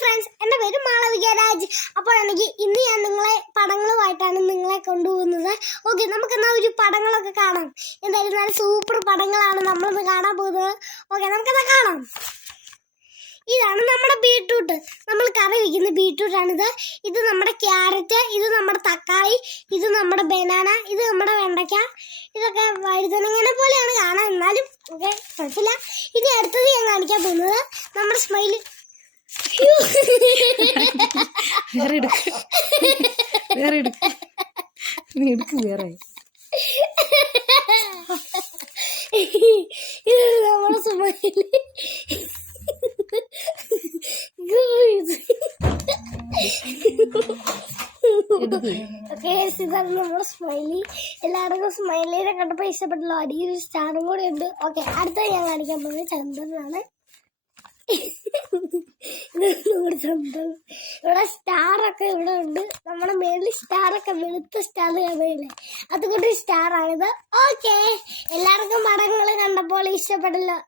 Friends, എൻ്റെ പേര് മാളവിക രാജ്. അപ്പോൾ ഇന്ന് ഞാൻ പടങ്ങളുമായിട്ടാണ് നിങ്ങളെ കൊണ്ടുപോകുന്നത്. ഓക്കെ, നമുക്കെന്നാ ഒരു പടങ്ങളൊക്കെ കാണാം. എന്തായാലും നല്ല സൂപ്പർ പടങ്ങളാണ് നമ്മളിന്ന് കാണാൻ പോകുന്നത്. ഓക്കെ, നമുക്കെന്നാ കാണാം. ഇതാണ് നമ്മുടെ ബീട്രൂട്ട്. നമ്മൾ കറി വയ്ക്കുന്ന ബീട്രൂട്ടാണിത്. ഇത് നമ്മുടെ ക്യാരറ്റ്, ഇത് നമ്മുടെ തക്കാളി, ഇത് നമ്മുടെ ബനാന, ഇത് നമ്മുടെ വെണ്ടയ്ക്ക. ഇതൊക്കെ വഴുതനങ്ങനെ പോലെയാണ് കാണാൻ, എന്നാലും ഓക്കെ കുഴപ്പമില്ല. ഇനി അടുത്തത് ഞാൻ കാണിക്കാൻ പോകുന്നത് നമ്മുടെ സ്മൈലി. ഇതാണ് നമ്മുടെ സ്മൈലി. ഇതാണ് നമ്മുടെ സ്മൈലി. എല്ലാവർക്കും സ്മൈലിനെ കണ്ടപ്പോൾ ഇഷ്ടപ്പെട്ടല്ലോ. അടിയൊരു സ്റ്റാറും കൂടെ ഉണ്ട്. ഓക്കെ, അടുത്തത് ഞാൻ കാണിക്കാൻ പോകുന്നത് ചന്ദ്രനാണ്. ചന്ദ്രൻ ഇവിടെ സ്റ്റാറൊക്കെ ഇവിടെ ഉണ്ട്. നമ്മുടെ മേളിൽ സ്റ്റാറൊക്കെ വെളുത്ത സ്റ്റാർ കാണുന്നില്ലേ, അതുകൊണ്ട് സ്റ്റാറാണിത്. ഓക്കെ, എല്ലാവർക്കും പടങ്ങൾ കണ്ടപ്പോൾ ഇഷ്ടപ്പെട്ടല്ലോ.